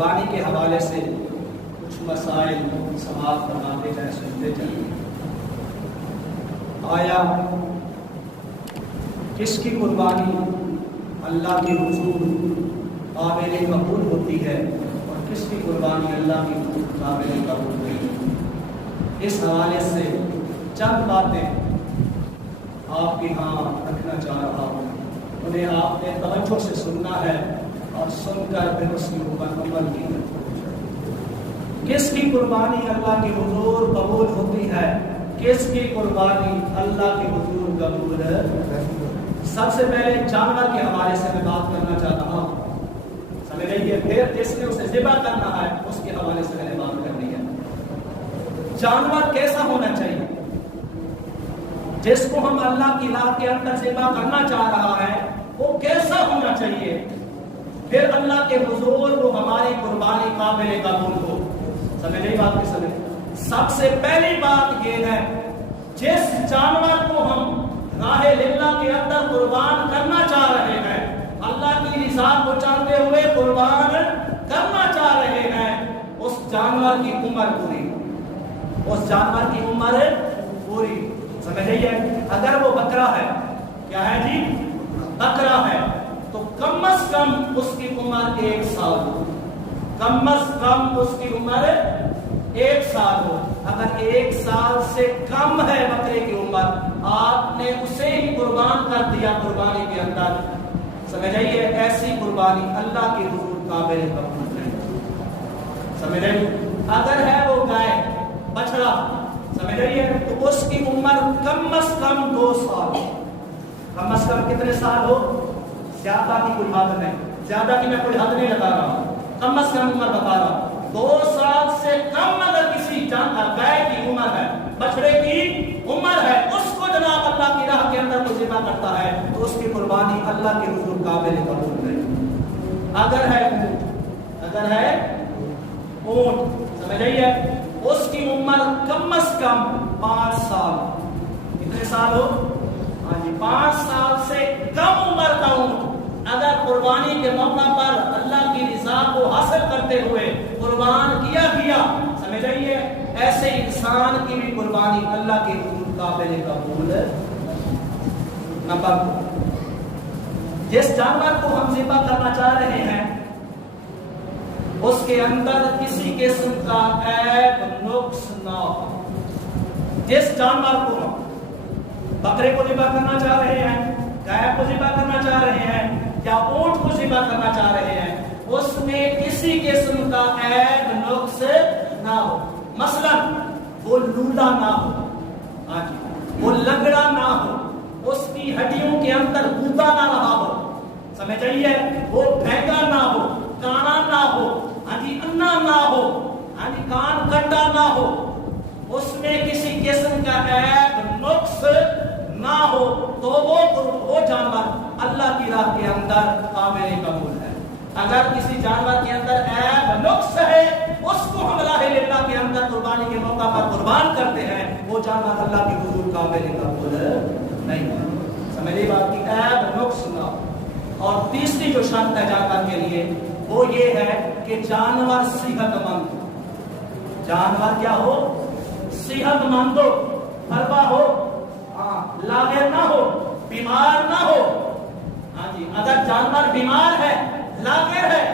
قربانی کے حوالے سے کچھ مسائل سماعت فرماتے جائیں، سنتے جائیں۔ آیا کس کی قربانی اللہ کے حضور قابل قبول ہوتی ہے اور کس کی قربانی اللہ کے حضور قابل قبول نہیں؟ اس حوالے سے چند باتیں آپ کے ہاں رکھنا چاہ رہا ہوں، انہیں آپ نے توجہ سے سننا ہے اور سن کر پھر اس کے اوپر عمل کی ہے۔ کس کی قربانی اللہ کے حضور قبول ہوتی ہے، کس کی قربانی اللہ کے حضور قبول ہے؟ سب سے پہلے جانور کے حوالے سے میں بات کرنا چاہتا ہوں، سمجھ لیجیے۔ پھر جس نے اسے ذبح کرنا ہے اس کے حوالے سے میں نے بات کرنی ہے۔ جانور کیسا ہونا چاہیے؟ جس کو ہم اللہ کی راہ کے اندر ذبح کرنا چاہ رہا ہے وہ کیسا ہونا چاہیے، پھر اللہ کے حضور وہ ہماری قربانی قابل قبول ہو۔ سمجھ لیجیے بات کی سمجھ۔ سب سے پہلی بات یہ ہے، جس جانور کو ہم راہ اللہ کے اندر قربان کرنا چاہ رہے ہیں، اللہ کی رضا کو چاہتے ہوئے قربان کرنا چاہ رہے ہیں، اس جانور کی عمر پوری، اس جانور کی عمر پوری۔ سمجھ لیجیے، اگر وہ بکرا ہے، کیا ہے جی؟ بکرا ہے، تو کم از کم اس کی عمر 1 سال ہو، کم از کم اس کی عمر 1 سال ہو۔ اگر 1 سال سے کم ہے بکرے کی عمر، آپ نے اسے ہی قربان کر دیا قربانی کے اندر، سمجھ آئیے، ایسی قربانی اللہ کے حضور قابل قبول نہیں۔ سمجھ آئیے، اگر ہے وہ گائے، بچڑا، سمجھ آئیے، تو اس کی عمر کم از کم 2 سال، کم از کم کتنے سال ہو؟ زیادہ کی کوئی حد نہیں، زیادہ کی میں کوئی حد نہیں لگا رہا ہوں، کم از کم عمر بتا رہا ہوں۔ 2 سال سے کم اگر کسی گائے کی عمر ہے، بچڑے کی عمر ہے، اس کو جناب اللہ کی راہ کے اندر کوئی ذبح کرتا ہے تو اس کی قربانی اللہ کے حضور قابل قبول نہیں۔ اگر ہے اونٹ، اگر ہے اونٹ، سمجھ آئیے، اس کی عمر کم از کم 5 سال، کتنے سال ہو؟ ہاں جی، 5 سال سے کم عمر کا اونٹ اگر قربانی کے موقع پر اللہ کی رضا کو حاصل کرتے ہوئے قربان کیا گیا، سمجھ آئیے، ایسے انسان کی بھی قربانی اللہ کے حضور قابل قبول ہے۔ نمبر 2، جس جانور کو ہم ذبح کرنا چاہ رہے ہیں اس کے اندر کسی قسم کا عیب نقص نہ ہو۔ جس جانور کو ہم بکرے کو ذبح کرنا چاہ رہے ہیں، گائے کو ذبح کرنا چاہ رہے ہیں یا اونٹ کو ذبح کرنا چاہ رہے ہیں، اس میں کسی قسم کا عیب نقص نہ ہو۔ مثلا وہ لولا نہ ہو، ہاں جی، وہ لنگڑا نہ ہو، اس کی ہڈیوں کے اندر گودا نہ رہا ہو، سمجھ آئیے، وہ بھینگا نہ ہو، کانا نہ ہو، ہاں جی، انا نہ ہو، ہاں جی، کان کٹا نہ ہو، اس میں کسی قسم کا عیب نقص نہ ہو، تو وہ جانور اللہ کی راہ کے اندر قابل قبول ہے۔ اگر کسی جانور کے اندر عیب نقص ہے، اس کو ہم راہ اللہ کے اندر قربانی کے موقع پر قربان کرتے ہیں، وہ جانور اللہ کے حضور قابل قبول نہیں ہے۔ سمجھے بات کی، عیب نقص نہ ہو۔ اور تیسری جو شرط ہے جانور کے لیے وہ یہ ہے کہ جانور صحت مند ہو۔ جانور کیا ہو؟ صحت مند ہو، حربہ ہو، لاغر نہ ہو، بیمار نہ ہو۔ ہاں جی، اگر جانور بیمار ہے، لاغر ہے،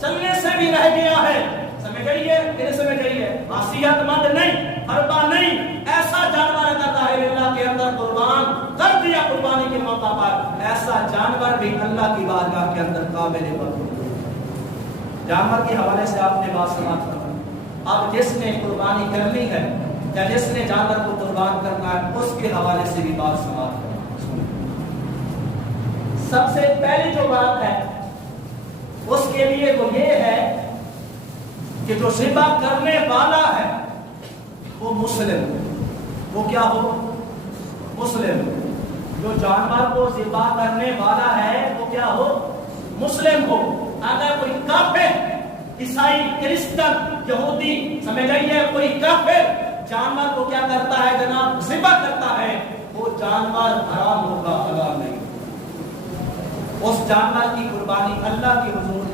چلنے سے بھی رہ گیا ہے، سمجھ گئیے، میرے سمجھ گئیے، صحت مند نہیں، حربہ نہیں، ایسا جانور اگر راہ اللہ کے اندر قربان کر دیا قربانی کے موقع پر، ایسا جانور بھی اللہ کی بارگاہ کے اندر قابل قبول ہے۔ جانور کے حوالے سے آپ نے بات سماعت کرنا۔ اب جس نے قربانی کرنی ہے یا جس نے جانور کو قربان کرنا ہے اس کے حوالے سے بھی بات سماعت کرنا۔ سب سے پہلی جو بات ہے اس کے لیے وہ یہ ہے کہ جو ذبح کرنے والا ہے وہ مسلم ہو۔ وہ کیا ہو؟ مسلم۔ جو جانور کو ذبح کرنے والا ہے وہ کیا ہو؟ مسلم ہو۔ اگر کوئی کافر، عیسائی، کرسچن، یہودی، سمجھ آئیے، کوئی کافر جانور کو کیا کرتا ہے جناب؟ ذبح کرتا ہے، وہ جانور حرام ہوگا، حلال نہیں۔ اس جانور کی قربانی اللہ کے حضور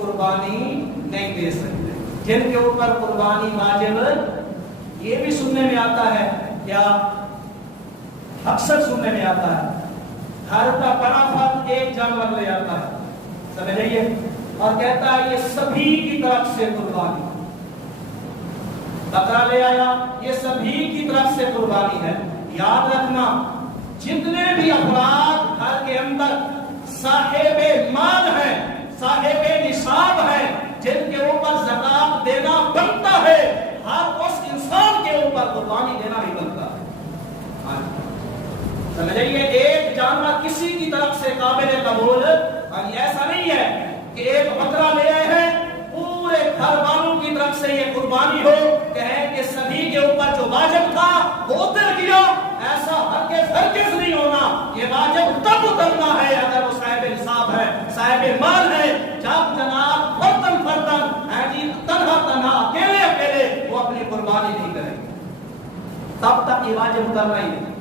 قربانی نہیں دے سکتے، جن کے اوپر قربانی واجب۔ یہ بھی سننے میں آتا ہے، کیا اکثر سننے میں آتا ہے، گھر کا بڑا فرد ایک جانور لے آتا ہے، سمجھ رہیے، اور کہتا ہے یہ سبھی کی طرف سے قربانی، بکرا لے آیا، یہ سبھی کی طرف سے قربانی ہے۔ یاد رکھنا، جتنے بھی افراد گھر کے اندر صاحب مال ہیں، صاحب نصاب ہیں، جن کے اوپر زکات دینا بنتا ہے، ہر اس انسان کے اوپر قربانی دینا بھی بنتا ہے۔ سمجھ رہیے، ایک جانور کسی کی طرف سے قابل قبول، ایسا نہیں ہے کہ ایک بکرا لے آئے ہیں، پورے گھر والوں کی طرف سے یہ قربانی ہو، کہیں کہ سبھی کے اوپر جو واجب تھا وہ اتر گیا، ایسا ہرگز نہیں ہونا۔ یہ واجب تب اترنا ہے اگر وہ صاحب نصاب ہے، صاحب مال ہے، جب جناب فردن تنہا اکیلے وہ اپنی قربانی نہیں کریں گے، تب تک یہ واجب اترنا ہی ہے۔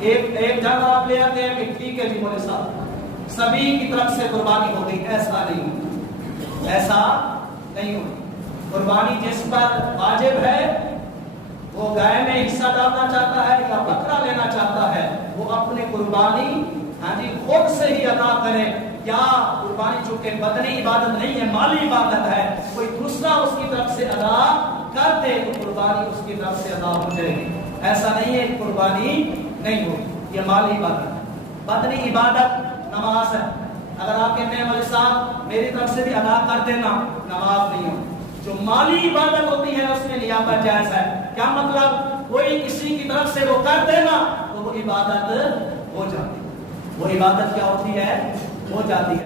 ایک جانور آپ لے آتے ہیں کہ ٹھیک ہے جی مولوی صاحب سبھی کی طرف سے قربانی ہو گئی، ایسا نہیں ہوتا، ایسا نہیں ہوتا۔ قربانی جس پر واجب ہے، وہ گائے میں حصہ ڈالنا چاہتا ہے یا بکرا لینا چاہتا ہے، وہ اپنی قربانی خود سے ہی ادا کرے، یا قربانی چونکہ بدنی عبادت نہیں ہے، مالی عبادت ہے، کوئی دوسرا اس کی طرف سے ادا کر دے تو قربانی اس کی طرف سے ادا ہو جائے گی۔ ایسا نہیں ہے قربانی نہیں ہوگی، یہ مالی عبادت ہے۔ بدنی عبادت نماز ہے، اگر آپ کہتے ہیں مولوی صاحب میری طرف سے بھی ادا کر دینا، نماز نہیں ہوگی۔ جو مالی عبادت ہوتی ہے اس میں نیابت جائز ہے۔ کیا مطلب؟ کوئی کسی کی طرف سے وہ کر دینا تو وہ عبادت ہو جاتی ہے، وہ عبادت کیا ہوتی ہے؟ ہو جاتی ہے۔